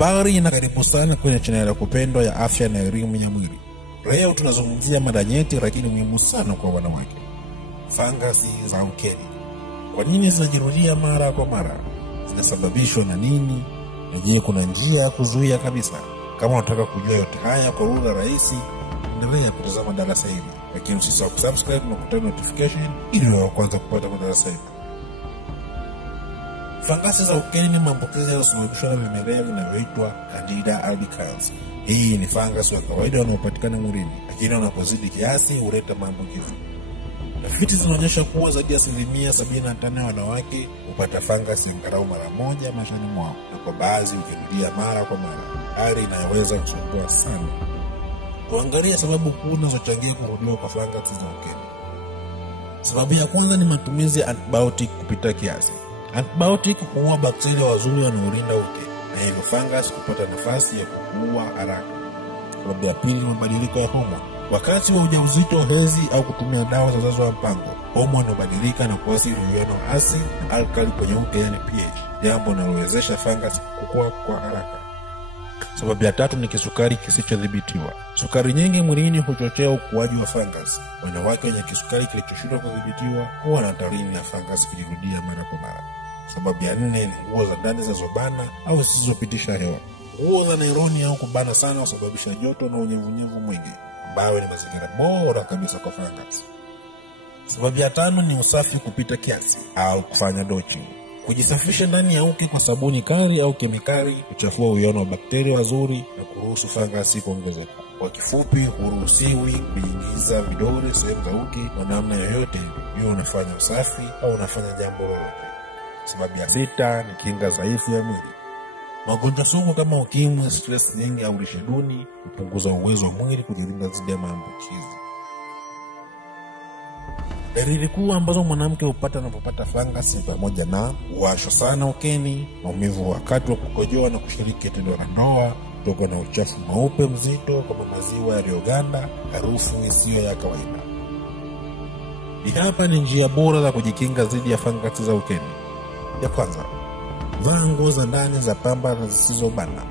Habari na karibu sana kwenye channel ya kupendwa ya afya na elimu ya mwili. Leo tunazungumzia mada nyeti lakini muhimu sana kwa wanawake. Fangasi za ukeni. Kwa nini zinajirudia mara kwa mara? Zinasababishwa na nini? Je, kuna njia ya kuzuia kabisa? Kama unataka kujua yote haya kwa lugha rahisi, endelea kutazama darasa hili. Lakini usisahau kusubscribe na kutana notification ili uwe wa kwanza kupata darasa hili. Fangasi za ukeni ni maambukizi yanayosababishwa na vimelea vinavyoitwa Candida albicans. Hii ni fangasi wa kawaida wanaopatikana mwilini, lakini wanapozidi kiasi huleta maambukizi. Tafiti zinaonyesha kuwa zaidi ya 75% ya wanawake hupata fangasi angalau mara moja maishani mwao, na kwa baadhi ukirudia mara kwa mara, hali inayoweza kusumbua sana. Tuangalie sababu kuu zinazochangia kurudiwa kwa fangasi za ukeni. Sababu ya kwanza ni matumizi ya antibiotic kupita kiasi. Antibiotic huua bakteria wazuri wanaolinda uke, na hivyo fungus kupata nafasi ya kukua haraka. Sababu ya pili ni mabadiliko ya homoni. Wakati wa ujauzito, hedhi au kutumia dawa za uzazi wa mpango, homoni hubadilika na kuathiri uwiano wa asidi na alkali kwenye uke, yani pH, jambo linalowezesha fungus kukua kwa haraka. Sababu ya tatu ni kisukari kisichodhibitiwa. Sukari nyingi mwilini huchochea ukuaji wa fungus. Wanawake wenye kisukari kilichoshindwa kudhibitiwa huwa na hatari ya fungus kujirudia mara kwa mara. Sababu ya nne ni nguo za ndani zinazobana au zisizopitisha hewa. Nguo za nailoni au kubana sana husababisha joto na unyevunyevu mwingi, ambayo ni mazingira bora kabisa kwa fungus. Sababu ya tano ni usafi kupita kiasi au kufanya dochi. Kujisafisha ndani ya uke kwa sabuni kali au kemikali huchafua uwiano wa bakteria wazuri na kuruhusu fangasi kuongezeka. Kwa kifupi, huruhusiwi kuingiza vidole sehemu za uke kwa namna yoyote iwe unafanya usafi au unafanya jambo lolote. Sababu ya sita ni kinga dhaifu ya mwili. Magonjwa sugu kama ukimwi, stress nyingi au lishe duni hupunguza uwezo wa mwili kujilinda dhidi ya maambukizi. Dalili kuu ambazo mwanamke hupata anapopata fangasi pamoja na kuwashwa sana ukeni, maumivu wakati wa kukojoa na kushiriki tendo la ndoa, kutoka na uchafu mweupe mzito kama maziwa yaliyoganda, harufu isiyo ya kawaida. Hapa ni njia bora za kujikinga dhidi ya fangasi za ukeni. Ya kwanza, vaa nguo za ndani za pamba na zisizobana.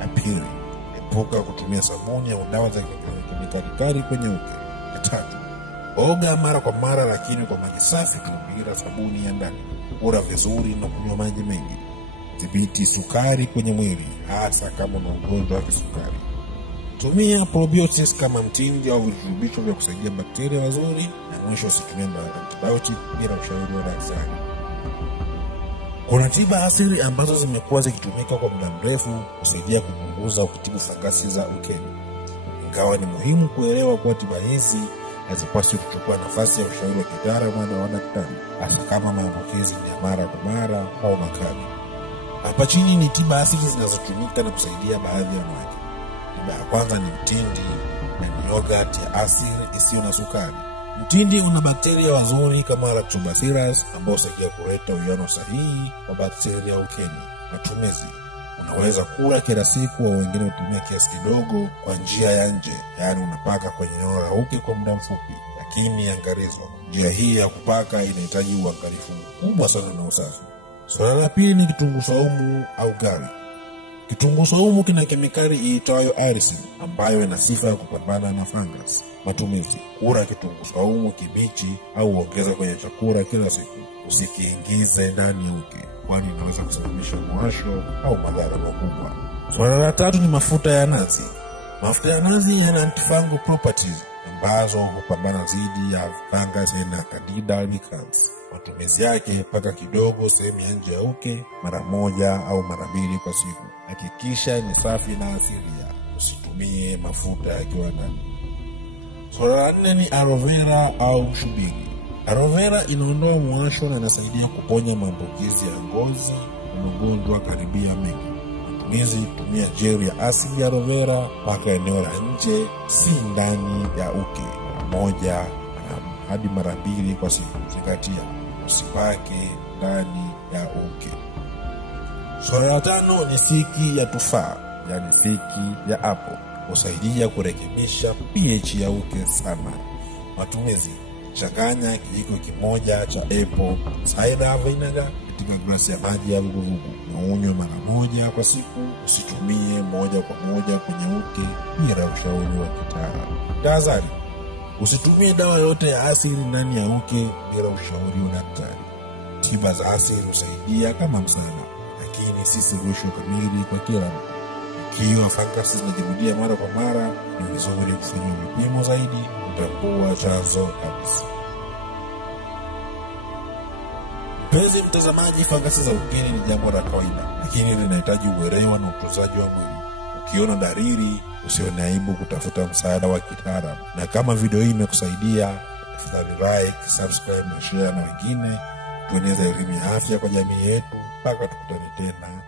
Ya pili, epuka kutumia sabuni au dawa za kemikali kwenye uke. Ya tatu, oga mara kwa mara lakini kwa maji safi tu bila sabuni ya ndani. Kula vizuri na kunywa maji mengi. Dhibiti sukari kwenye mwili, hasa kama una ugonjwa wa kisukari. Tumia probiotics kama mtindi au virutubisho vya kusaidia bakteria wazuri, na mwisho usitumie antibiotic bila ushauri wa daktari. Kuna tiba asili ambazo zimekuwa zikitumika kwa muda mrefu kusaidia kupunguza au kutibu fangasi za ukeni. Ingawa ni muhimu kuelewa kuwa tiba hizi hazipaswi kuchukua nafasi ya ushauri wa kitaalamu wa daktari, hasa kama maambukizi ni ya mara kwa mara au makali. Hapa chini ni tiba asili zinazotumika na kusaidia baadhi ya wanawake. Tiba ya kwanza ni mtindi na ni yogurt ya asili isiyo na sukari. Mtindi una bakteria wazuri kama lactobacillus ambao husaidia kuleta uwiano sahihi wa bakteria ukeni. Matumizi: unaweza kula kila siku au wengine hutumia kiasi kidogo kwa njia ya nje, yaani unapaka kwenye eneo la uke kwa muda mfupi, lakini angalizo, njia hii ya kupaka inahitaji uangalifu mkubwa sana na usafi. Swala la pili ni kitunguu saumu au gari. Kitunguu saumu kina kemikali iitwayo allicin ambayo ina sifa ya kupambana na fungus. Matumizi: kula kitunguu saumu kibichi au ongeza kwenye chakula kila siku. Usikiingize ndani ya uke, kwani inaweza kusababisha mwasho au madhara makubwa. Swala la tatu ni mafuta ya nazi. Mafuta ya nazi yana antifungal properties ambazo hupambana dhidi ya fungus na Candida albicans. Matumizi yake: paka kidogo sehemu ya nje ya uke mara moja au mara mbili kwa siku. Hakikisha ni safi na asilia, usitumie mafuta ya kiwandani. Swala la nne ni aloe vera au mshubiri. Aloe vera inaondoa mwasho na inasaidia kuponya maambukizi ya ngozi na magonjwa karibia mengi. Matumizi: tumia gel ya asili ya aloe vera, paka eneo la nje, si ndani ya uke, mara moja hadi mara mbili kwa siku. Zingatia, usipake ndani ya uke. Swala la tano ni siki ya tufaa, yani siki ya apple. Husaidia kurekebisha pH ya uke sana. Matumizi: changanya kijiko kimoja cha apple cider vinegar katika glasi ya maji ya vuguvugu na unywe mara moja kwa siku. Usitumie moja kwa moja kwenye uke bila ushauri wa kitaalamu. Tahadhari: usitumie dawa yote ya asili ndani ya uke bila ushauri wa daktari. Tiba za asili husaidia kama msaada, lakini si suluhisho kamili kwa kila mtu. Ikiwa fangasi zinajirudia mara kwa mara, ni vizuri kufanya vipimo zaidi kutambua chanzo kabisa. Mpenzi mtazamaji, fangasi za ukeni ni jambo la kawaida, lakini linahitaji uelewa na utunzaji wa mwili. Ukiona dalili, usione aibu kutafuta msaada wa kitaalamu. Na kama video hii imekusaidia, tafadhali like, subscribe na share na wengine. Tueneze elimu ya afya kwa jamii yetu. Mpaka tukutane tena.